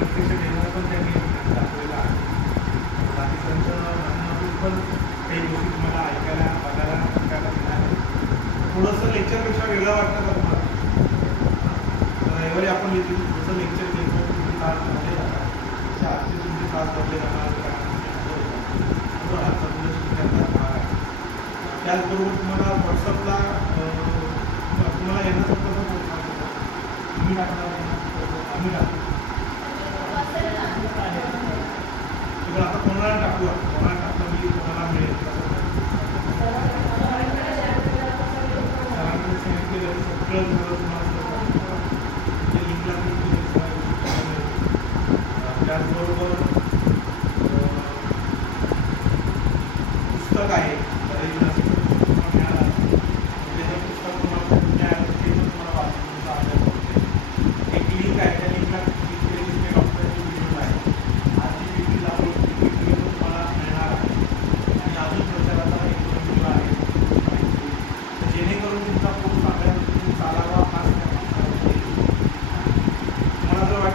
प्रत्यक्ष डेमो पण त्यांनी दाखवलेला आहे. बाकीच्यांचं म्हणण्यातून पण काही गोष्टी तुम्हाला ऐकायला बघायला शिकायला मिळणार आहे. थोडंसं लेक्चरपेक्षा वेगळं वाटतं का तुम्हाला? रविवारी आपण जसं लेक्चर घेतो तुमचे तास भरले जातात, आजचे तुमचे तास भरले जाणार त्याचबरोबर तुम्हाला व्हॉट्सअपला तुम्हाला येण्याचं कसं पोहोचणार तुम्ही टाकणार आम्ही टाकू तिकडं आता कोणाला टाकूया कोणाला टाकलं मी कोणाला मिळेल सरांकडे सिलेक्ट केलं सगळं तुम्हाला लिंकला त्याचबरोबर पुस्तक आहे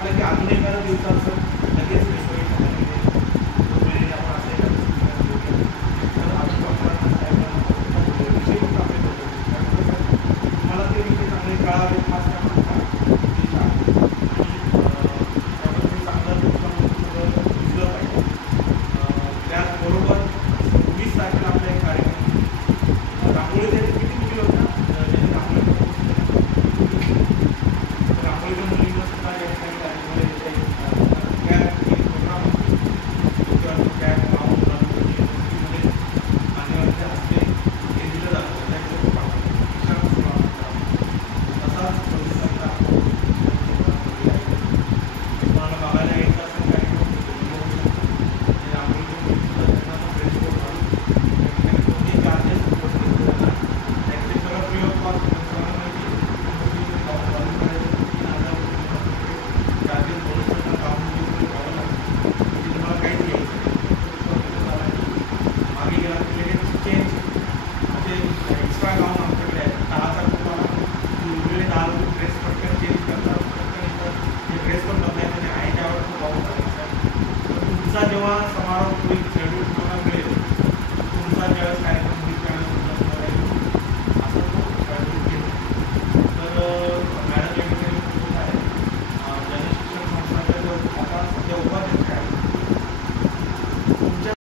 की अजून एखाद्या दिवसाचं